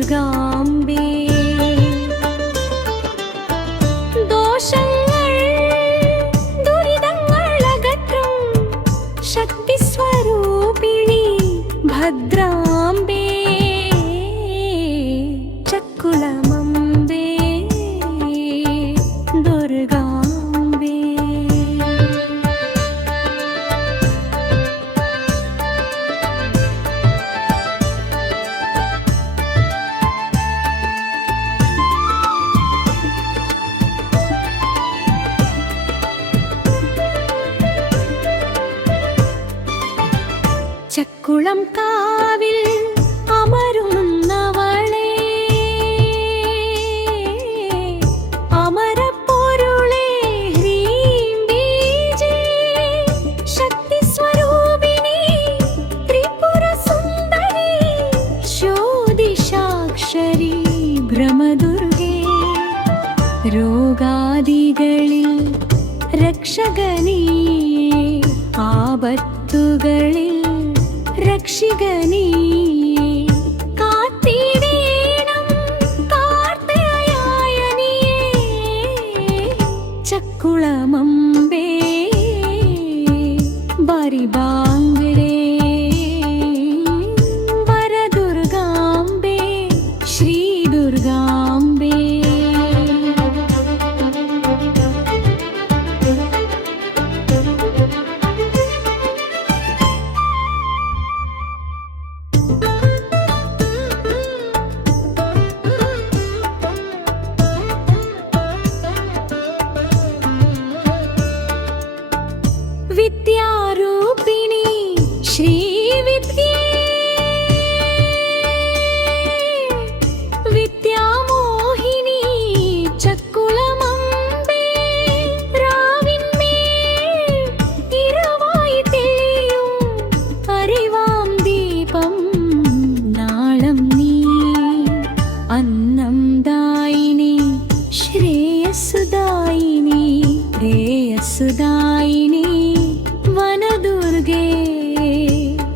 ദുർഗാംബേ. ദോഷങ്ങൾ ദുരിതങ്ങളകറ്റും ശക്തിസ്വരൂപിണി ഭദ്രാംബേ. ചക്കുളമംബേ ദുർഗാംബേ. ചക്കുളം കാവിൽ അമരുന്നവളെ, അമരപ്പൊരുളെ ഹ്രീം ബീജേ. ശക്തിസ്വരൂപിണി ത്രിപുര സുന്ദരി ജ്യോതിഷാക്ഷരി ഭ്രമദുർഗേ. രോഗാദികളിൽ രക്ഷകനീ, ആപത്തുകളിൽ രക്ഷികനീ. കാത്തിടേണം കാർത്തികയായനിയേ. ചക്കുളമംബേ ബരിബാംഗിരേ. വരദുർഗാംബേ ശ്രീദുർഗാംബേ. വിദ്യാരൂപിണി ശ്രീവിദ്യേ. വിദ്യാമോഹിനി ചക്കുളമംബേ. രാവിന്മേൽ ഇരവായി തെളിയും അറിവാം ദീപം നാളം നീ. അന്നം ദായിനി ശ്രേയസ്സുദായിനി ശ്രേയസ്സുദായിനി വനദുർഗേ.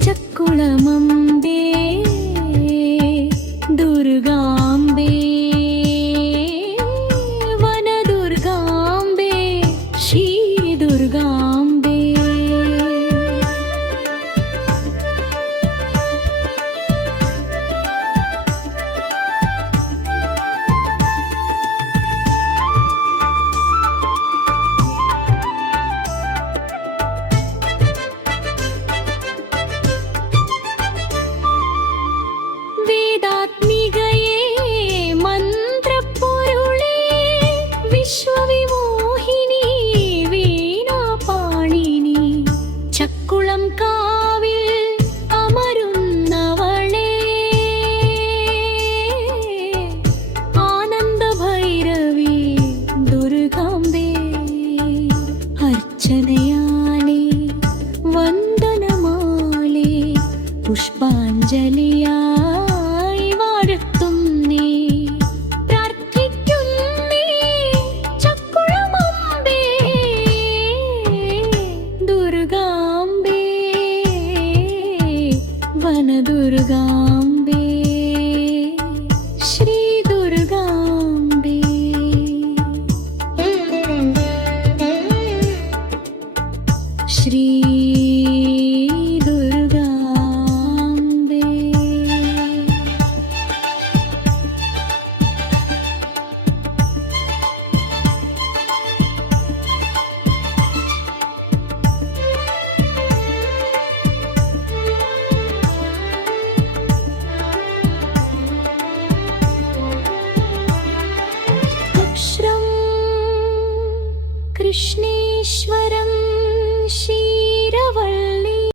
ചക്കുളമംബേ ദുർഗാംബേ. വനദുർഗാംബേ ശ്രീദുർഗാംബേ. വേദാത്മികയേ മന്ത്രപ്പൊരുളേ. വിശ്വവിമോഹിനി വീണാപാണിനി. ചക്കുളം കാവിൽ അമരുന്നവളേ. ആനന്ദഭൈരവി ദുർഗാംബേ. അർച്ചനയാലേ വന്ദനമാലേ പുഷ്പാഞ്ജലിയായി വാഴ്ത്തുന്നേ. പ്രാർത്ഥിക്കുന്നേ ചക്കുളമംബേ ദുർഗാംബേ വനദുർഗാംബേ.